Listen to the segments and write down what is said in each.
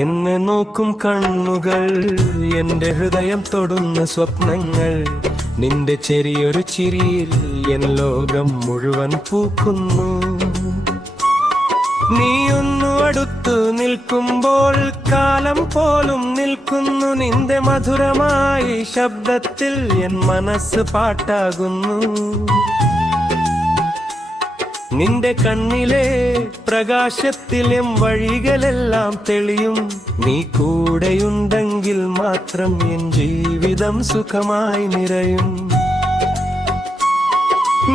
എന്നെ നോക്കും കണ്ണുകൾ, എന്റെ ഹൃദയം തൊടുന്ന സ്വപ്നങ്ങൾ, നിന്റെ ചെറിയൊരു ചിരിയിൽ എൻ ലോകം മുഴുവൻ പൂക്കുന്നു. നീയൊന്നു അടുത്തു നിൽക്കുമ്പോൾ കാലം പോലും നിൽക്കുന്നു. നിന്റെ മധുരമായി ശബ്ദത്തിൽ എൻ മനസ്സ് പാട്ടാകുന്നു. നിന്റെ കണ്ണിലെ പ്രകാശത്തിലും വഴികളെല്ലാം തെളിയും. നീ കൂടെയുണ്ടെങ്കിൽ മാത്രം എൻ ജീവിതം സുഖമായി നിറയും.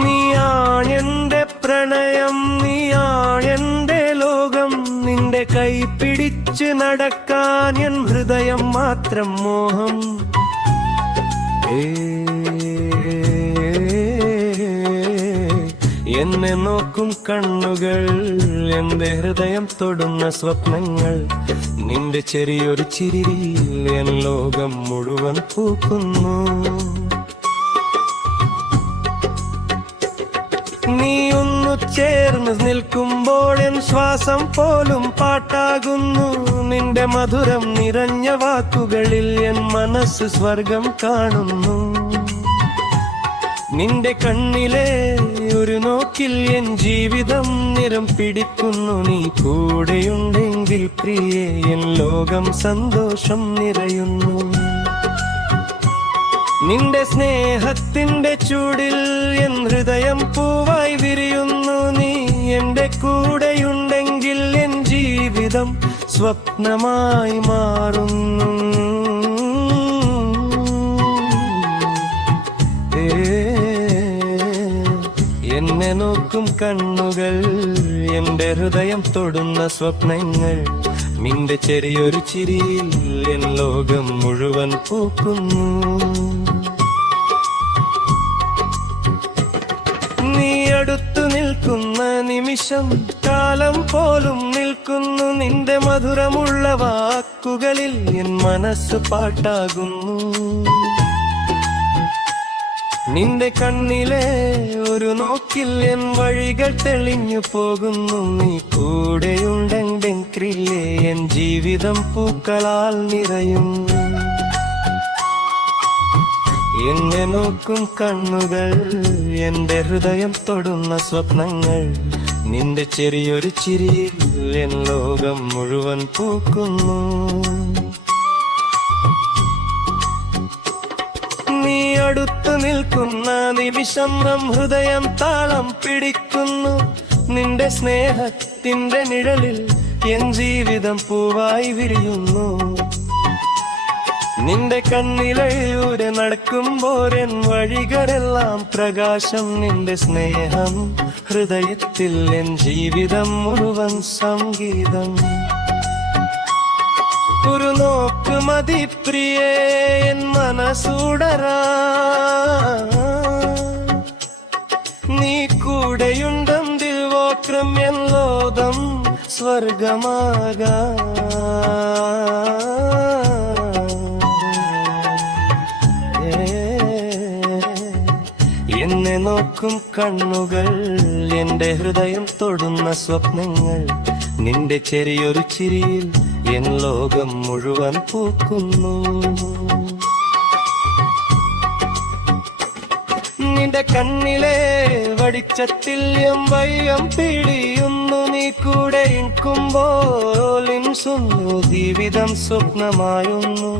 നീയാണെന്റെ പ്രണയം, നീയാണെന്റെ ലോകം. നിന്റെ കൈ പിടിച്ച് നടക്കാൻ എൻ ഹൃദയം മാത്രം മോഹം. എന്നെ നോക്കും കണ്ണുകൾ, എന്റെ ഹൃദയം തൊടുന്ന സ്വപ്നങ്ങൾ, നിന്റെ ചെറിയൊരു ചിരിയിൽ എൻ ലോകം മുഴുവൻ പൂക്കുന്നു. നീ ഒന്നു ചേർന്ന് നിൽക്കുമ്പോൾ എൻ ശ്വാസം പോലും പാട്ടാകുന്നു. നിന്റെ മധുരം നിറഞ്ഞ വാക്കുകളിൽ എൻ മനസ്സ് സ്വർഗം കാണുന്നു. നിന്റെ കണ്ണിലെ ഒരു നോക്കിൽ എൻ ജീവിതം നിറം പിടിക്കുന്നു. നീ കൂടെയുണ്ടെങ്കിൽ പ്രിയേ എൻ ലോകം സന്തോഷം നിറയുന്നു. നിന്റെ സ്നേഹത്തിന്റെ ചൂടിൽ എൻ ഹൃദയം പൂവായി വിരിയുന്നു. നീ എന്റെ കൂടെയുണ്ടെങ്കിൽ എൻ ജീവിതം സ്വപ്നമായി മാറുന്നു. എന്നെ നോക്കും കണ്ണുകൾ, എന്റെ ഹൃദയം തൊടുന്ന സ്വപ്നങ്ങൾ, നിന്റെ ചെറിയൊരു ചിരിയിൽ എൻ ലോകം മുഴുവൻ പൂക്കുന്നു. നീ അടുത്തു നിൽക്കുന്ന നിമിഷം കാലം പോലും നിൽക്കുന്നു. നിന്റെ മധുരമുള്ള വാക്കുകളിൽ എൻ മനസ്സ് പാട്ടാകുന്നു. നിന്റെ കണ്ണിലെ ഒരു നോക്കിൽ എൻ വഴികൾ തെളിഞ്ഞു പോകുന്നു. നീ കൂടെയുണ്ടെങ്കിൽ എൻ ജീവിതം പൂക്കളാൽ നിറയും. എന്നെ നോക്കും കണ്ണുകൾ, എന്റെ ഹൃദയം തൊടുന്ന സ്വപ്നങ്ങൾ, നിന്റെ ചെറിയൊരു ചിരിയിൽ എൻ ലോകം മുഴുവൻ പൂക്കുന്നു. നീ അടുത്തു നിൽക്കുന്ന നിമിഷം ഹൃദയം താളം പിടിക്കുന്നു. നിന്റെ സ്നേഹത്തിന്റെ നിഴലിൽ എൻ ജീവിതം പൂവായി വിരിയുന്നു. നിന്റെ കണ്ണിലൂടെ നടക്കുമ്പോൾ എൻ വഴികളെല്ലാം പ്രകാശം. നിന്റെ സ്നേഹം ഹൃദയത്തിൽ എൻ ജീവിതം മുഴുവൻ സംഗീതം. ഒരു നോക്ക് മതി പ്രിയേ എൻ മനസ്സുടരാ. നീ കൂടെയുണ്ടെങ്കിൽ വോക്രം എൻ ലോകം സ്വർഗമാകാ. എന്നെ നോക്കും കണ്ണുകൾ, എന്റെ ഹൃദയം തൊടുന്ന സ്വപ്നങ്ങൾ, നിന്റെ ചെറിയൊരു ചിരിയിൽ എൻ ലോകം മുഴുവൻ പൂക്കുന്നു. നിന്റെ കണ്ണിലെ വെളിച്ചത്തിൽ എൻ വയ്യം പിടിയുന്നു. നീ കൂടെ ഇരിക്കുമ്പോൾ ജീവിതം സ്വപ്നമായുന്നു.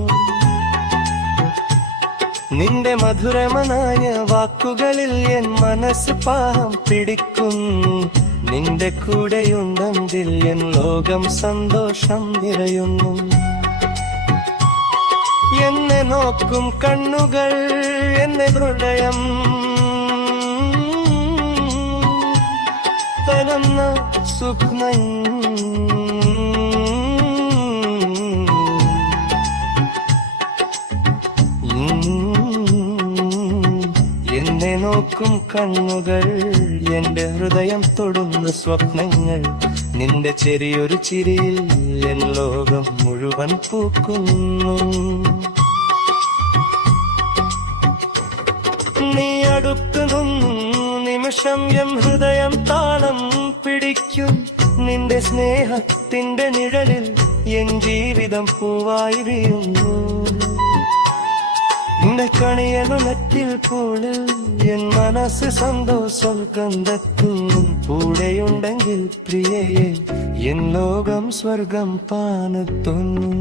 നിന്റെ മധുരമനായ വാക്കുകളിൽ എൻ മനസ്സ് പാഹം പിടിക്കുന്നു. നിന്റെ കൂടെയുണ്ടെങ്കിൽ എൻ ലോകം സന്തോഷം നിറയുന്നു. എന്നെ നോക്കും കണ്ണുകൾ, എന്നെ ഹൃദയം തരുന്ന സ്വപ്നം. എന്നെ നോക്കും കണ്ണുകൾ, എന്റെ ഹൃദയം തൊടുന്ന സ്വപ്നങ്ങൾ, നിന്റെ ചെറിയൊരു ചിരിയിൽ എൻ ലോകം മുഴുവൻ പൂക്കുന്നു. നീ അടുത്തു നിന്നും നിമിഷം എൻ ഹൃദയം താളം പിടിക്കും. നിന്റെ സ്നേഹത്തിന്റെ നിഴലിൽ എൻ ജീവിതം പൂവായി വീഴുന്നു. നിന്നെ കണിയനു നെറ്റിൽ പോള് എൻ മനസ്സ് സന്തോഷം കണ്ടെത്തുന്നു. കൂടെയുണ്ടെങ്കിൽ പ്രിയയെ എൻ ലോകം സ്വർഗം പാനെത്തുന്നു.